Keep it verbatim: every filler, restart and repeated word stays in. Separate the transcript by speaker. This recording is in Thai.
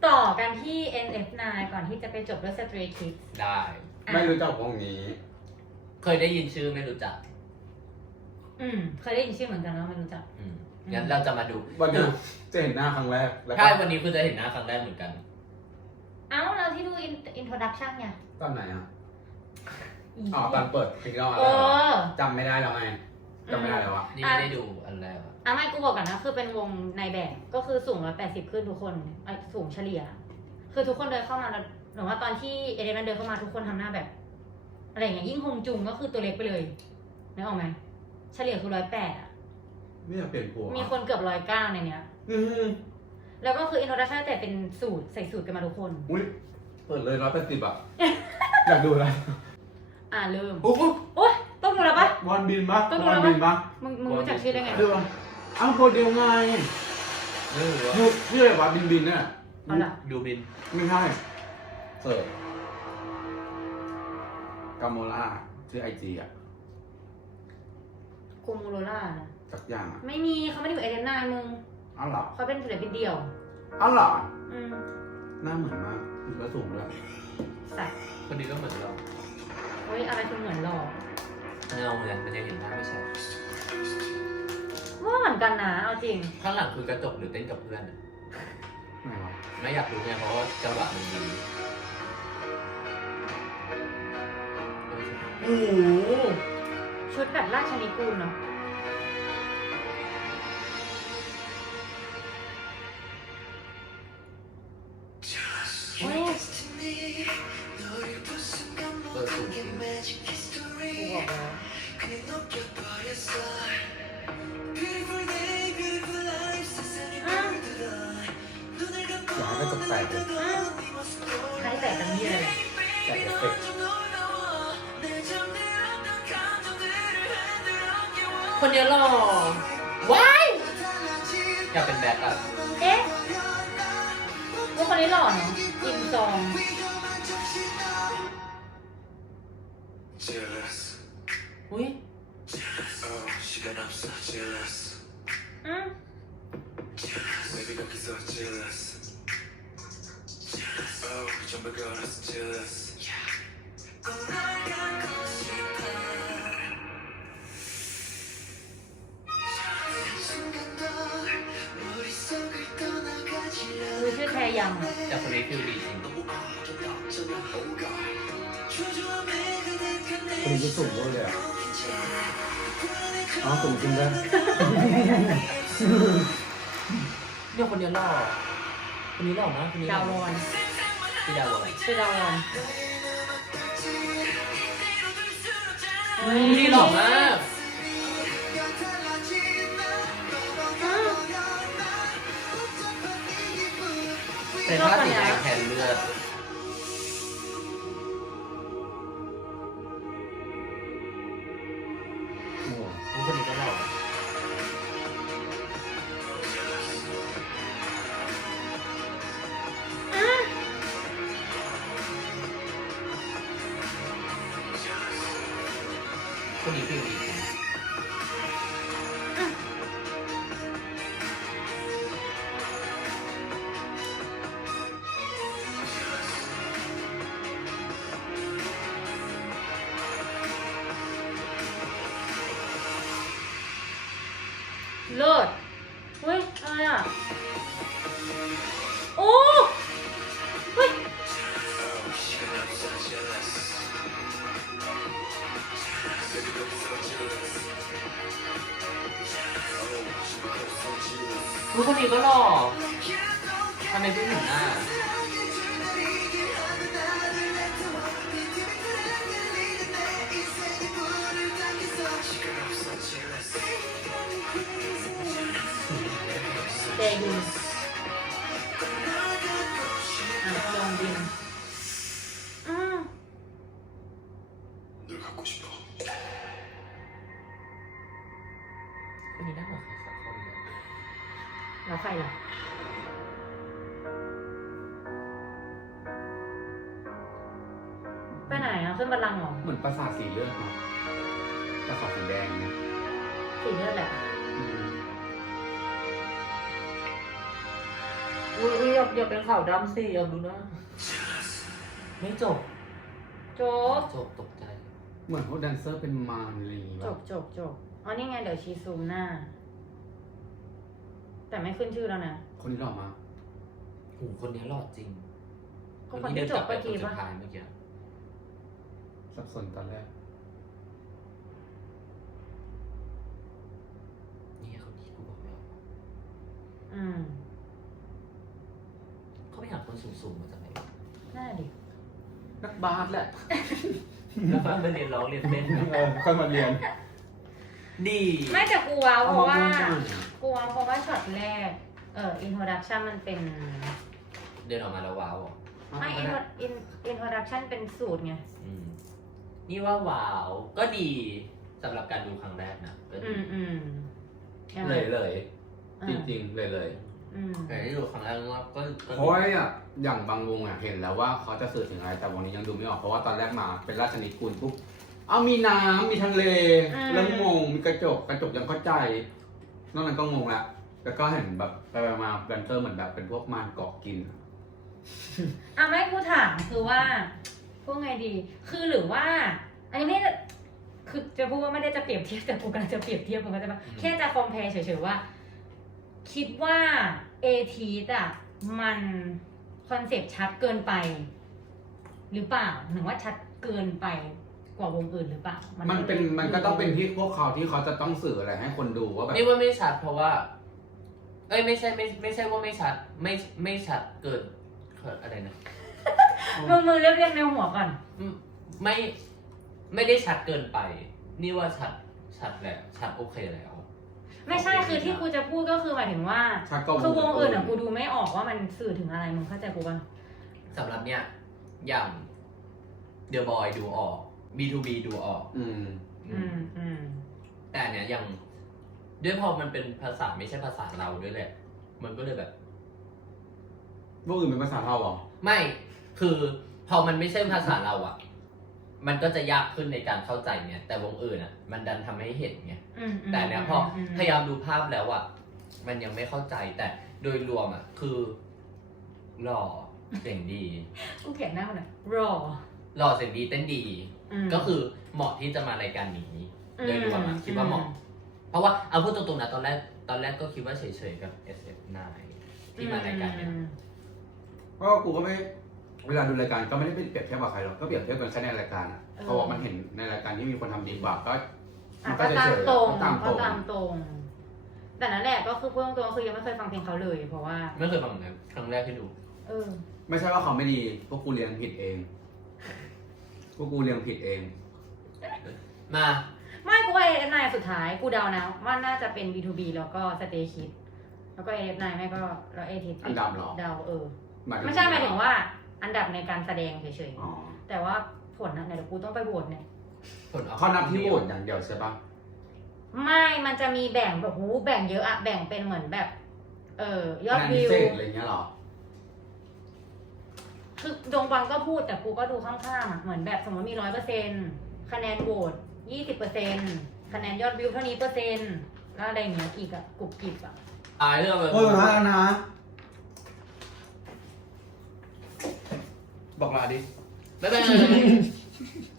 Speaker 1: ต่อกันที่ เอ็น เอฟ ไนน์ ก่อนที่จะไปจบด้วย Stray Kids
Speaker 2: ได้
Speaker 3: ไม่รู้จักวงนี้
Speaker 2: เคยได้ยินชื่อไม่รู้จัก
Speaker 1: อืมเคยได้ยินชื่อเหมือนกันแล้วไม่รู้จัก
Speaker 2: อืมงั้นเราจะมาดู
Speaker 3: วันนี้จะเห็นหน้าครั้งแรก
Speaker 2: ใช่วันนี้คือจะเห็นหน้าครั้งแรกเหมือนกัน
Speaker 1: เอ้าเราที่ดู introduction ไง
Speaker 3: ตอนไหนอ่ะอ๋อตอนเปิดพิกเกอร์อะไรจำไม่ได้แล้วไงจำไม่ได้แล้วอ่ะ
Speaker 2: นี่ไม่ได้ดูอันแรก
Speaker 1: อ่ะไม่กูบอกก่อนนะคือเป็นวงในแบบก็คือสูงร้อยแปดสิบขึ้นทุกคนสูงเฉลี่ยคือทุกคนเดินเข้ามาแล้วหนูว่าตอนที่เอเดนเดินเข้ามาทุกคนทำหน้าแบบอะไรอย่างเงี้ยยิ่งฮงจุงก็คือตัวเล็กไปเลยนึกออกไหมเฉลี่ยคือร้อยแปดอ่ะ
Speaker 3: ไม่อยากเปลี่ยนหัว
Speaker 1: มีคนเกือบร้อยเก้าในเนี้ยแล้วก็คืออินโทรดักชั่นแต่เป็นสูตรใส่สูตรกันมาทุกคน
Speaker 3: อุ้ยเปิดเลยร้อยแปดสิบอ่ะอยากดูอะไร
Speaker 1: อ่าเริ่ม
Speaker 3: โอ้โห
Speaker 1: โอ๊ยต้องดูแล้วปะ
Speaker 3: วันบินปะ
Speaker 1: ต้องดู
Speaker 3: วั
Speaker 1: แล้ว
Speaker 3: บินปะ
Speaker 1: มึงมึงรู้จักชื่อได้ไง
Speaker 3: ดูอ้าวโคเดียวไง
Speaker 2: ไม่รู้ว่า
Speaker 3: ดูชื่ออะไรวะบินบินเนี่ย
Speaker 1: เอาล่ะ
Speaker 2: ดูบิน
Speaker 3: ไม่ใช่เสิร์ฟกาโมล่าชื่อไอจีอ่ะ
Speaker 1: กูมูโรล่านะ
Speaker 3: สักอย่างอ่ะ
Speaker 1: ไม่มีเขาไม่ได้อยู่เอเดนไนน์มึง
Speaker 3: อ้าวเหรอ
Speaker 1: เขาเป็นศิลปินเดี่ยว
Speaker 3: อ้าวเหรอ
Speaker 1: อืม
Speaker 3: หน้าเหมือนมากถึงก็สูงด้วย
Speaker 1: สัตว์
Speaker 2: คนนี้ก็เหมือนเรา
Speaker 1: เฮ้ยอะไรคือเหมือนหล่อ
Speaker 2: เงาเหมือนมันจะเห็นหน้าไม่ใช่
Speaker 1: ว่าเหมือนกันนะเอาจริง
Speaker 2: ข้างหลังคือกระจกหรือเต้นกับเพื่อน
Speaker 3: ไหนวะ
Speaker 2: ไม่อยากรู้ไงเพราะว่าจังหวะมันดี
Speaker 1: โอ้ชุดแบบราชนิกูลเนาะโอ้ย
Speaker 2: เปิดสูงจริง
Speaker 1: กูบอกแล้ว
Speaker 3: อยากให้กระจกแตกเลย
Speaker 1: ใครแตกกันนี่เลย
Speaker 3: แตกเอฟเฟกต์
Speaker 2: คนเดียวหล่อว้ายอยากเป็นแบ็คอะ
Speaker 1: เอ๊ะว่าคนนี้หล่อเนาะอินซอง
Speaker 2: อุ้ย
Speaker 1: อืมดูชื่อแทยัง
Speaker 2: แต่คนนี้ฟิลดีจริง
Speaker 3: คนนี้จะสูงด้วยเลยอ่ะอ๋อสูงจริงด้วย
Speaker 2: เนี่ยคนเดียวหล่อคนนี้หล่อมากคนนี้
Speaker 1: ดาววอน
Speaker 2: พี่ดาววอน
Speaker 1: ชื่อดาววอน
Speaker 2: นี่หล่อมากแต่ถ้าสีแดงแทนเลือดโอ้โหคนนี้ก็หล่อคนนี้ฟิลดีจริง
Speaker 1: เลิศเฮ้ยอะไรอ่ะโอ้เฮ้ย
Speaker 2: รู้คนนี้ก็หล่อทำไมเพิ่งเห็นหน้า
Speaker 1: เจยุนอ่ะลองดินอืม
Speaker 2: คนนี้น่าเหมือนใครสักคนเลย
Speaker 1: แล้วใครล่ะไปไหนอ่ะขึ้นบัลลังก์เหรอ
Speaker 3: เหมือนประสาทสีเลือดเนาะประสาทสีแดงเนี่ย
Speaker 1: สีเลือดแหละ
Speaker 2: อุ้ยอยากอยากเป็นขาวดำสิอยากดูหน้าไม่จบ
Speaker 1: จบ
Speaker 2: จบตกใจ
Speaker 3: เหมือนพวกแดนเซอร์เป็นมารอะไรอย่างงี้
Speaker 1: จ
Speaker 3: ป่ะ
Speaker 1: บจบจบอ๋อนี่ไงเดี๋ยวชีซูมหน้า แต่ไม่ขึ้นชื่อแล้วนะ
Speaker 3: คนนี้หล่อมาก
Speaker 2: โอ้โหคนนี้หล่อจริง
Speaker 1: ก็คนที่จบ
Speaker 2: ไป
Speaker 1: เมื่อ
Speaker 2: คน
Speaker 1: กี้
Speaker 2: สุ
Speaker 1: ปะ
Speaker 2: ดท้ายเมื่อกี้
Speaker 3: สับสนตอนแรก
Speaker 2: นี่เขาดีกูบอกแล้ว
Speaker 1: อืม
Speaker 2: เขาไปหาคนสูงๆมาจากไหน
Speaker 1: น่าดิ
Speaker 3: นักบาสแหละ
Speaker 2: แล้วก็ไปเรียนร้องเรียนเต้น
Speaker 3: เออค่อยมาเรียน
Speaker 2: ดี
Speaker 1: ไม่แต่กูว้าวเพราะว่า
Speaker 3: เอามาพูดหน่อย
Speaker 1: กูว้าวเพราะว่าช็อตแรก เอออินโทรดักชันมันเป็น
Speaker 2: เดินออกมาแล้วว้าวอ่ะ
Speaker 1: ไม่อินอินอินโทรดักชันเป็นสูตรไง
Speaker 2: อืมนี่ว่าว้าวก็ดีสำหรับการดูครั้งแรกนะก็
Speaker 1: อื
Speaker 2: ดี
Speaker 1: มอืมยัง
Speaker 3: เล
Speaker 1: ไง
Speaker 3: ยเลย
Speaker 1: อ่า
Speaker 3: จริงๆเลยเลย
Speaker 1: อืม
Speaker 2: แต่ที่ดูครั้งแรกว่าก็ก็
Speaker 3: เพราะว่าอ่ะอย่างบางวงอ่ะเห็นแล้วว่าเขาจะสื่อถึงอะไรแต่วงนี้ยังดูไม่ออกเพราะว่าตอนแรกมาเป็นราชนิกูลปุ๊บเอามีน้ำมีทะเลแล้วงงมีกระจกกระจกยังเข้าใจนอกนั้นก็งงละแล้วก็เห็นแบบไปๆมาแบนเตอร์เหมือนแบบเป็นพวกมารเกาะกิน
Speaker 1: อ่ะไม่กูถามคือว่าพวกไงดี คือหรือว่า อันนี้ไม่ได้คือจะพูดว่าไม่ได้จะเปรียบเทียบแต่กูกำลังจะเปรียบเทียบกูก็จะมาแค่จะคอมเพลเฉยๆว่า คิดว่าเอทีอ่ะมันคอนเซปต์ชัดเกินไป หรือเปล่าหรือว่าชัดเกินไปกว่าวงอื่นหรือเปล่า
Speaker 3: มั
Speaker 1: มัน
Speaker 3: เป็นมันก็ต้องเป็นที่พวกเขาที่เขาจะต้องสื่ออะไรให้คนดูว่าแบบ
Speaker 2: นี่ว่าไม่ชัดเพราะว่า เอ้ยไม่ใช่ไม่ไม่ใช่ว่าไม่ชัด ไม่ไม่ชัดเกิดเกิดอะไรนะ
Speaker 1: มึงมึงเรียบเรียงในหัวก่อน
Speaker 2: อืมไม่ไม่ได้ชัดเกินไป นี่ว่าชัดชัดแหละชัดโอเคแล้ว
Speaker 1: ไม่ใช่คือที่กูจะพูดก็คือหมายถึงว่า
Speaker 3: ชัดก็
Speaker 1: คือวงอื่นอ่ะกูดูไม่ออกว่ามันสื่อถึงอะไรมึงเข้าใจกูป่ะ
Speaker 2: สำหรับเนี้ยอย่าง The Boy ดูออก บี ทู บี ดูออก
Speaker 3: อืม
Speaker 1: อืมอืม
Speaker 2: แต่เนี้ยอย่างด้วยพอมันเป็นภาษาไม่ใช่ภาษาเราด้วยแหละ มันก็เลยแบบ
Speaker 3: พวกอื่นเป็นภาษาเราเหรอ
Speaker 2: ไม่คือพอมันไม่ใช่ภาษาเราอ่ะ มันก็จะยากขึ้นในการเข้าใจเนี่ยแต่วงอื่นอ่ะ มันดันทำให้เห็นไง
Speaker 1: อืมอืม
Speaker 2: แต่เนี้ยพอ
Speaker 1: อืม
Speaker 2: พยายามดูภาพแล้วอ่ะมันยังไม่เข้าใจแต่โดยรวมอ่ะคือหล่อเสียงดี
Speaker 1: กูเขียนหน้ามันหน่อยรอ
Speaker 2: หล่อเสียงดีเต้นดี
Speaker 1: ม
Speaker 2: ก็คือเหมาะที่จะมารายการนี้
Speaker 1: อืม
Speaker 2: โดยรวมอะคิดว่าเหมาะ เพราะว่าเอาพูดตรงๆนะตอนแรกตอนแรกก็คิดว่าเฉยๆกับ เอส เอฟ ไนน์ ที่มารายการเนี่ย
Speaker 1: อืม
Speaker 3: เพราะว่ากูก็ไม่เวลาดูรายการก็ไม่ได้ไปเปรียบเทียบกับใครหรอกก็เปรียบเทียบกันแค่ในรายการอะเพราะว่ามันเห็นในรายการที่มีคนทำดีกว่าก็
Speaker 1: อ่ะ
Speaker 3: มัน
Speaker 1: ก็
Speaker 3: ก็
Speaker 1: ตาม
Speaker 3: เฉยๆ
Speaker 1: ตรง
Speaker 3: ก็ตามต
Speaker 1: ก็
Speaker 3: รง
Speaker 1: ตามตรง แต่นั่นแหละก็คือพูดตรงๆก็คือยังไม่เคยฟังเพลงเขาเลย เพราะว่า
Speaker 2: ไม่เคยฟังเหมือนกันครั้งแรกที่ดู
Speaker 1: เออ
Speaker 3: ไม่ใช่ว่าเขาไม่ดีพวกกูเรียนผิดเอง พวกกูเรียนผิดเอง
Speaker 2: มา
Speaker 1: ไม่กูว่าเอฟไนสุดท้าย กูเดานะว่าน่าจะเป็น บี ทู บี แล้วก็สเตย์คิดแล้วก็เอฟไนไม่ก็แล้วเอที
Speaker 3: อันดับเหรอ
Speaker 1: เดาเออ
Speaker 3: หายถึง
Speaker 1: ไม่ใช่หมายถึงว่า อันดับในการแสดงเฉย
Speaker 3: อ๋อ
Speaker 1: ๆ แต่ว่าผลนะเดี๋ยวกูต้องไปโหวตเนี่ย
Speaker 2: ผลออก
Speaker 3: เขานับที่โหวตอย่างเดียวใช่ปะ
Speaker 1: ไม่ มันจะมีแบ่งแบบหูแบ่งเยอะอะแบ่งเป็นเหมือนแบบ เออยอด
Speaker 3: คะแนนพิ
Speaker 1: วิว
Speaker 3: เศษอะไรเงี้ยเหรอ
Speaker 1: คือดงบังก็พูดแต่กูก็ดูข้างๆอะเหมือนแบบสมมติมีร้อยเปอร์เซ็นคะแนนโหวตยี่สิบเปอร์เซ็นคะแนนยอดวิวเท่านี้เปอร์เซ็นต์แล้วอะไรอย่างเงี้ยอีกอะกรุบกริบอะ
Speaker 2: ตายเรื่องแบบ
Speaker 3: โอ้ยนะนะ บอกลาดิ
Speaker 2: บ๊ายบาย